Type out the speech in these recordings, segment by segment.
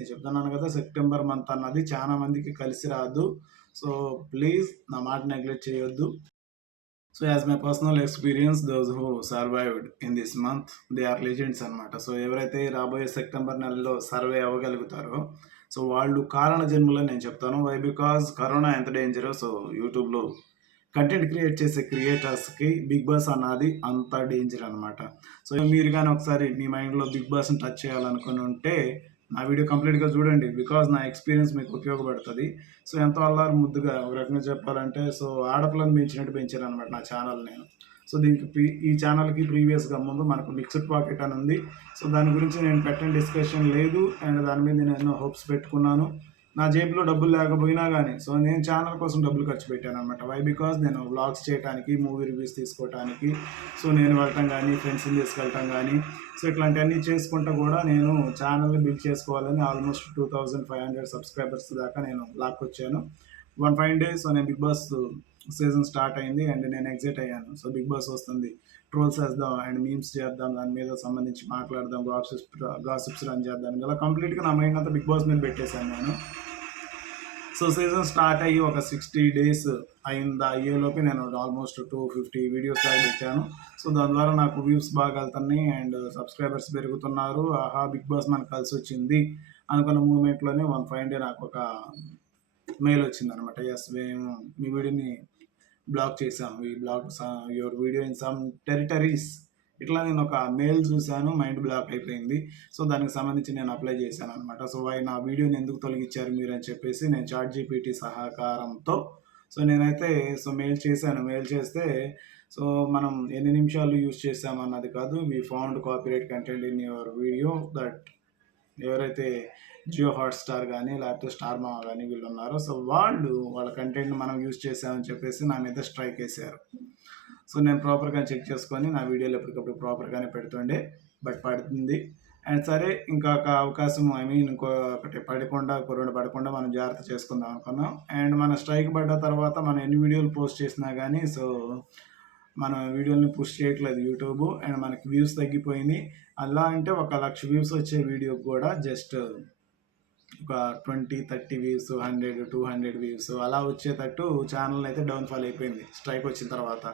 నేను చెప్తున్నాను కదా సెప్టెంబర్ మంత్ అన్నది చాలా మందికి కలిసి రాదు. సో ప్లీజ్ నా మాట నెగ్లెక్ట్ చేయొద్దు. So as my personal experience those who survived in this month they are legends అనమాట సో ఎవరైతే రాబోయే సెప్టెంబర్ నెలలో సర్వే అవ్వగలుగుతారో సో వాళ్ళు కారణ జన్మలో నేను చెప్తాను. వై బికాజ్ కరోనా ఎంత డేంజరో సో యూట్యూబ్లో కంటెంట్ క్రియేట్ చేసే క్రియేటర్స్కి బిగ్ బాస్ అన్నది అంత డేంజర్ అనమాట సో మీరు కానీ ఒకసారి మీ మైండ్లో బిగ్ బాస్ని టచ్ చేయాలనుకుని ఉంటే నా వీడియో కంప్లీట్గా చూడండి. బికాజ్ నా ఎక్స్పీరియన్స్ మీకు ఉపయోగపడుతుంది. సో ఎంతో అల్లారు ముద్దుగా ఒక రకంగా చెప్పాలంటే సో ఆడపిల్లని పెంచినట్టు పెంచాను అనమాట నా ఛానల్ నేను. సో దీనికి ప్రీ- ఈ ఛానల్కి ప్రీవియస్గా ముందు మనకు మిక్స్డ్ పాకెట్ అని ఉంది. సో దాని గురించి నేను పెట్టిన డిస్కషన్ లేదు. అండ్ దాని మీద నేను ఎన్నో హోప్స్ పెట్టుకున్నాను. నా జేబులో డబ్బులు లేకపోయినా కానీ సో నేను ఛానల్ కోసం డబ్బులు ఖర్చు పెట్టాను అనమాట వై బికాస్ నేను వ్లాగ్స్ చేయడానికి మూవీ రివ్యూస్ తీసుకోవడానికి సో నేను వెళ్ళటం కానీ ఫ్రెండ్స్ని తీసుకెళ్ళటం కానీ సో ఇట్లాంటివన్నీ చేసుకుంటా కూడా నేను ఛానల్ని బిల్డ్ చేసుకోవాలని almost two thousand five hundred subscribers దాకా నేను లాక్కొచ్చాను. వన్ ఫైవ్ డేస్ సో నేను బిగ్ బాస్ సీజన్ స్టార్ట్ అయింది అండ్ నేను ఎగ్జిట్ అయ్యాను. సో బిగ్ బాస్ వస్తుంది. ట్రోల్స్ వేద్దాం అండ్ మీమ్స్ చేద్దాం దాని మీద సంబంధించి మాట్లాడదాం గాసిప్స్ గాసిప్స్ రన్ చేద్దాం. ఇలా కంప్లీట్గా నా మైండ్ అంతా బిగ్ బాస్ మీద పెట్టేశాను నేను. సో సీజన్ స్టార్ట్ అయ్యి ఒక సిక్స్టీ డేస్ అయింది అయ్యేలోపు నేను ఆల్మోస్ట్ టూ ఫిఫ్టీ వీడియోస్ దాకా పెట్టాను. సో దాని ద్వారా నాకు వ్యూస్ బాగా వెళ్తున్నాయి అండ్ సబ్స్క్రైబర్స్ పెరుగుతున్నారు. ఆహా బిగ్ బాస్ మనకు కలిసి వచ్చింది అనుకున్న మూమెంట్లోనే వన్ ఫైవ్ డే నాకు ఒక మెయిల్ వచ్చింది అనమాట ఎస్ మేము మీ వీడియోని బ్లాక్ చేసాం ఈ block your video in some territories ఇట్లా నేను ఒక మెయిల్ చూశాను మైండ్ బ్లాక్ అయిపోయింది. సో దానికి సంబంధించి నేను అప్లై చేశాను అనమాట సో వై నా వీడియోని ఎందుకు తొలగించారు మీరు అని చెప్పేసి నేను చాట్ జీపీటీ సహకారంతో సో నేనైతే సో మెయిల్ చేశాను. మెయిల్ చేస్తే సో మనం ఎన్ని నిమిషాలు యూజ్ చేసామన్నది కాదు మీ found copyright content in your video that ఎవరైతే జియో హాట్స్టార్ కానీ లేకపోతే స్టార్ మా కానీ వీళ్ళు ఉన్నారో సో వాళ్ళు వాళ్ళ కంటెంట్ మనం యూజ్ చేసామని చెప్పేసి నా మీద స్ట్రైక్ వేసారు సో నేను ప్రాపర్గా చెక్ చేసుకొని నా వీడియోలు ఎప్పటికప్పుడు ప్రాపర్గానే పెడుతుండే బట్ పడుతుంది. అండ్ సరే ఇంకొక అవకాశం ఐ మీన్ ఇంకొకటి పడకుండా ఒక రెండు పడకుండా మనం జాగ్రత్త చేసుకుందాం అనుకున్నాం. అండ్ మన స్ట్రైక్ పడ్డ తర్వాత మనం ఎన్ని వీడియోలు పోస్ట్ చేసినా కానీ సో మన వీడియోని పుష్ చేయట్లేదు యూట్యూబ్ అండ్ మనకి వ్యూస్ తగ్గిపోయింది. అలా అంటే ఒక లక్ష వ్యూస్ వచ్చే వీడియోకి కూడా జస్ట్ ఒక twenty thirty views hundred two hundred views అలా వచ్చేటట్టు ఛానల్ అయితే డౌన్ఫాల్ అయిపోయింది. స్ట్రైక్ వచ్చిన తర్వాత.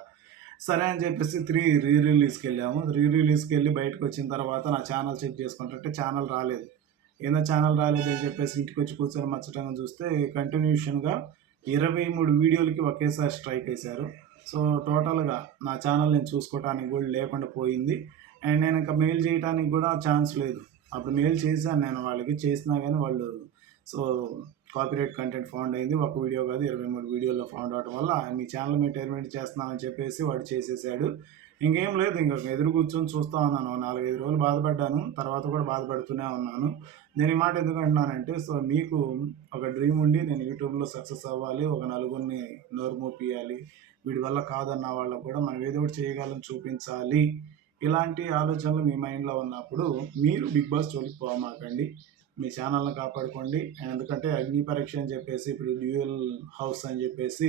సరే అని చెప్పేసి త్రీ రీ రిలీజ్కి వెళ్ళాము రీ రిలీజ్కి వెళ్ళి బయటకు వచ్చిన తర్వాత నా ఛానల్ చెక్ చేసుకుంటుంటే ఛానల్ రాలేదు. ఏదో ఛానల్ రాలేదు అని చెప్పేసి ఇంటికి వచ్చి కూర్చొని మచ్చటంగా చూస్తే కంటిన్యూషన్గా ఇరవై మూడు వీడియోలకి ఒకేసారి స్ట్రైక్ వేశారు. సో టోటల్గా నా ఛానల్ నేను చూసుకోవటానికి కూడా లేకుండా పోయింది. అండ్ నేను ఇంకా మెయిల్ చేయడానికి కూడా ఛాన్స్ లేదు. అప్పుడు మెయిల్ చేశాను నేను వాళ్ళకి. చేసినా కానీ వాళ్ళు సో కాపీరైట్ కంటెంట్ ఫౌండ్ అయింది. ఒక వీడియో కాదు ఇరవై మూడు వీడియోలో ఫౌండ్ అవడం వల్ల మీ ఛానల్ మేము టెర్మినేట్ చేస్తున్నామని చెప్పేసి వాడు చేసేసాడు. ఇంకేం లేదు ఇంకా ఎదురు కూర్చొని చూస్తూ ఉన్నాను. నాలుగైదు రోజులు బాధపడ్డాను. తర్వాత కూడా బాధపడుతూనే ఉన్నాను. నేను ఈ మాట ఎందుకు అంటున్నానంటే సో మీకు ఒక డ్రీమ్ ఉండి నేను యూట్యూబ్లో సక్సెస్ అవ్వాలి ఒక నలుగురిని నోరు మోపియాలి వీడి వల్ల కాదన్న వాళ్ళకు కూడా మనం ఏదో ఒకటి చేయగలం చూపించాలి. ఇలాంటి ఆలోచనలు మీ మైండ్లో ఉన్నప్పుడు మీరు బిగ్ బాస్ జోలికి పోమాకండి. మీ ఛానల్ని కాపాడుకోండి. అండ్ ఎందుకంటే అగ్ని పరీక్ష అని చెప్పేసి ఇప్పుడు డ్యూయల్ హౌస్ అని చెప్పేసి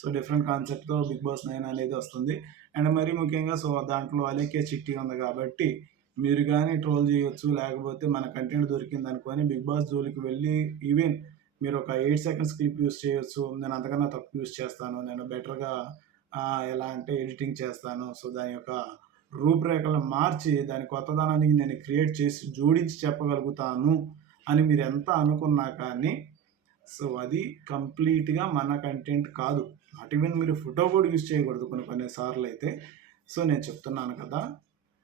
సో డిఫరెంట్ కాన్సెప్ట్తో బిగ్ బాస్ నైన్ అనేది వస్తుంది. అండ్ మరీ ముఖ్యంగా సో దాంట్లో అలేకే చిట్టి ఉంది కాబట్టి మీరు కానీ ట్రోల్ చేయొచ్చు. లేకపోతే మన కంటెంట్ దొరికింది అనుకొని బిగ్ బాస్ జోలికి వెళ్ళి ఈవెన్ మీరు ఒక ఎయిట్ సెకండ్స్ క్లిప్ యూస్ చేయొచ్చు. నేను అంతకన్నా తక్కువ యూస్ చేస్తాను. నేను బెటర్గా ఎలా అంటే ఎడిటింగ్ చేస్తాను. సో దాని యొక్క రూపురేఖలను మార్చి దాని కొత్తదనానికి నేను క్రియేట్ చేసి జోడించి చెప్పగలుగుతాను. అని మీరు ఎంత అనుకున్నా కానీ సో అది కంప్లీట్గా మన కంటెంట్ కాదు. నాట్ ఈవెన్ మీరు ఫోటో కూడా యూజ్ చేయకూడదు కొన్ని కొన్ని సార్లు అయితే. సో నేను చెప్తున్నాను కదా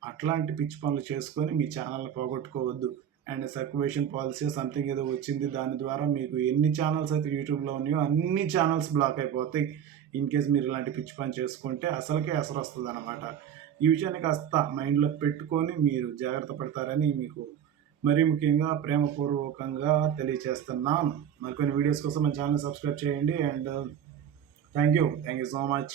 అట్లాంటి పిచ్చి పనులు చేసుకొని మీ ఛానల్ని పోగొట్టుకోవద్దు. అండ్ సర్క్యువేషన్ పాలసీ సంథింగ్ ఏదో వచ్చింది దాని ద్వారా మీకు ఎన్ని ఛానల్స్ అయితే యూట్యూబ్లో ఉన్నాయో అన్ని ఛానల్స్ బ్లాక్ అయిపోతాయి. ఇన్ కేస్ మీరు ఇలాంటి పిచ్చి పని చేసుకుంటే అసలుకే అసలు వస్తుంది అనమాట ఈ విషయాన్ని కాస్త మైండ్లో పెట్టుకొని మీరు జాగ్రత్త పడతారని మీకు మరీ ముఖ్యంగా ప్రేమపూర్వకంగా తెలియచేస్తున్నాను. మరికొన్ని వీడియోస్ కోసం మన ఛానల్ సబ్స్క్రైబ్ చేయండి and thank you. Thank you so much.